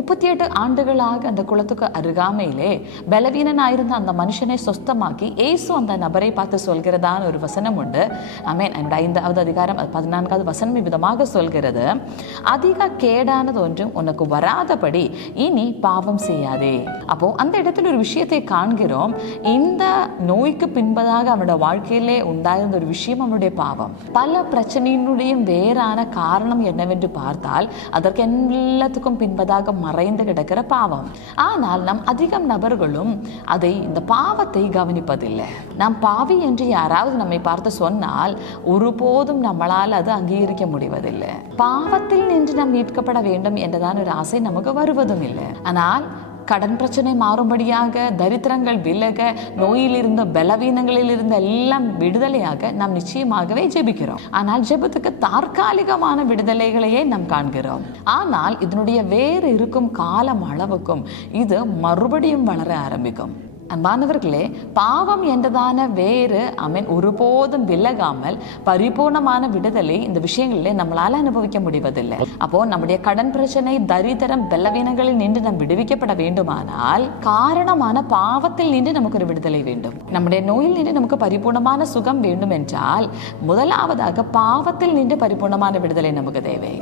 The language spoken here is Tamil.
38 ஆண்டுகளாக அந்த குளத்துக்கு அருகாமையிலே பலவீனனாயிருந்த அந்த மனுஷனை சொஸ்தமாக்கி இயேசு அந்த நபரை பார்த்து சொல்கிறதான ஒரு வசனம் உண்டு. ஆமென். என்னோட 5வது அதிகாரம் 14வது வசனம் விதமாக சொல்கிறது, அதிக கேடானது ஒன்றும் உனக்கு வராதபடி இனி பாவம் செய்யாதே. அப்போ அந்த இடத்துல ஒரு விஷயத்தை காண்கிறோம். இந்த நோய்க்கு பின்பதாக அவனுடைய வாழ்க்கையிலே உண்டாயிருந்த ஒரு விஷயம் அவனுடைய பாவம். பல பிரச்சனையினுடைய வேறான காரணம் என்னவென்று பார்த்தால் அதற்கு எல்லாத்துக்கும் பின்பதாக மறைந்து கிடக்கிற பாவம். ஆனால் நம் அதிகம் நபர்களும் இந்த பாவத்தை கவனிப்பதில்லை. நாம் பாவி என்று யாராவது நம்மை பார்த்து சொன்னால் ஒருபோதும் நம்மளால் அது அங்கீகரிக்க முடிவதில்லை. பாவத்தில் நின்று நாம் மீட்கப்பட வேண்டும் என்றதான ஒரு ஆசை நமக்கு வருவதும் இல்லை. ஆனால் கடன் பிரச்சனை மாறும்படியாக, தரித்திரங்கள் விலக, நோயில் இருந்த பலவீனங்களில் இருந்த எல்லாம் விடுதலையாக நாம் நிச்சயமாகவே ஜெபிக்கிறோம். ஆனால் ஜெபத்துக்கு தற்காலிகமான விடுதலைகளையே நாம் காண்கிறோம். ஆனால் இதனுடைய வேறு இருக்கும் காலம் அளவுக்கும் இது மறுபடியும் வளர ஆரம்பிக்கும். அன்பானவர்களே, பாவம் என்றதான வேறு ஒருபோதும் விலகாமல் பரிபூர்ணமான விடுதலை இந்த விஷயங்களிலே நம்மளால அனுபவிக்க முடிவதில்லை. அப்போ நம்முடைய கடன் பிரச்சனை, தரித்திரம், பலவீனங்களில் நின்று நாம் விடுவிக்கப்பட வேண்டுமானால் காரணமான பாவத்தில் நின்று நமக்கு ஒரு விடுதலை வேண்டும். நம்முடைய நோயில் நின்று நமக்கு பரிபூர்ணமான சுகம் வேண்டும் என்றால் முதலாவதாக பாவத்தில் நின்று பரிபூர்ணமான விடுதலை நமக்கு தேவை.